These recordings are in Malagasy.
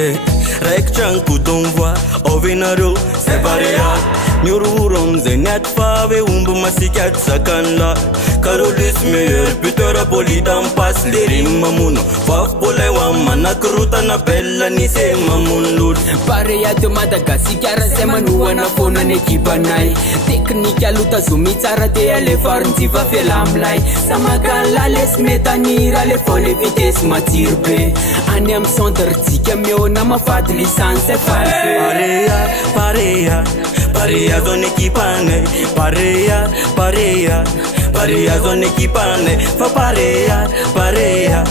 Raiky tragnoko donvoa ovinareo zay barea niororon zay niaty fa ave omby masikat zakanla Carolis meilleur buteur bolide en passe les rimes mamono vavy wa manakirotana bella nisy mamono Barea de Madagascar zay manohana foana ny ekipanay teknika alota zomi tsara te alefarinjiva fela amilay samakanla lesy metanira le fole vitesy matsiro be any amy centre tsika meona mafady licence Parea, parea, parea zone ekipanay Parea, parea, parea zone ekipanay Fa parea, parea,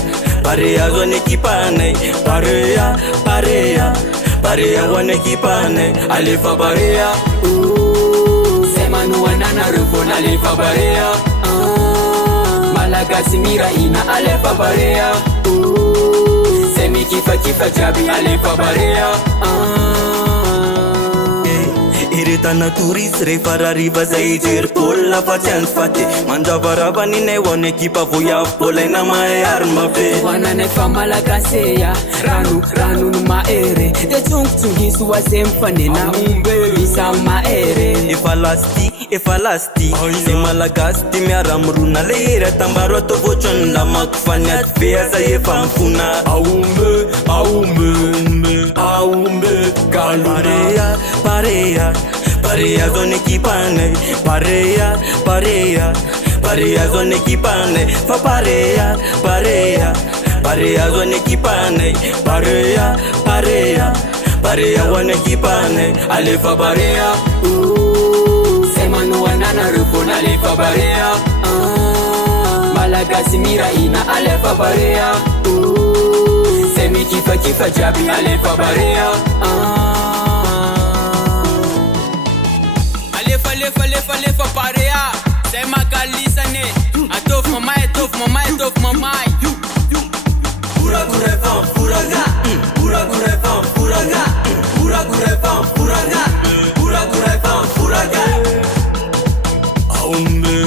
parea zone ekipanay Parea, parea, parea zone ekipanay Alefa barea zay manohanana revona alefa barea Malagasy miraina alefa barea zay mikifakifa jiaby alefa barea Iretana touriste rehefa rariva zay ijery-pôlina fa tsy andifaty mandravarava ninay hoan'ny ekipa voyavy pôlaina mahay arma be hoananay fa malagaseya rano no mahere de tsongotsongiso oazay mifanena ombe isa mahere efa lasti zay malagasy ty miara mirona le hery atambaro atao voatrany lamaky fa niaty ve aza efa mifona aombe galoparea parea parea zone ekipanay parea parea parea zone ekipanay fa parea parea parea zone ekipanay parea parea parea hoan'ny ekipanay alefa barea zay manohanana revona alefa barea Malagasy miraina alefa barea zay mikifakifa jiaby alefa barea Alefa barea zay magalisane atovy mamay Furagurevan furaga Furagurevan furaga Furagurevan furaga Furagurevan furaga Aumbe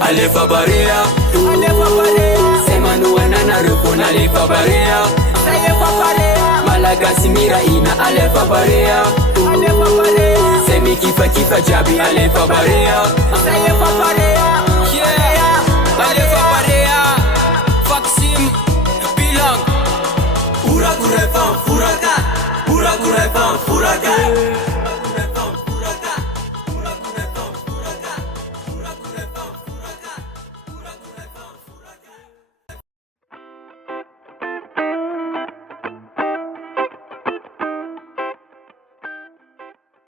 Alefa barea zay manohanana revona alefa barea Malagasy miraina alefa barea zay mikifakifa jiaby alefa barea alefa barea Faksim Bilang Furagurevan furaga Furagurevan furaga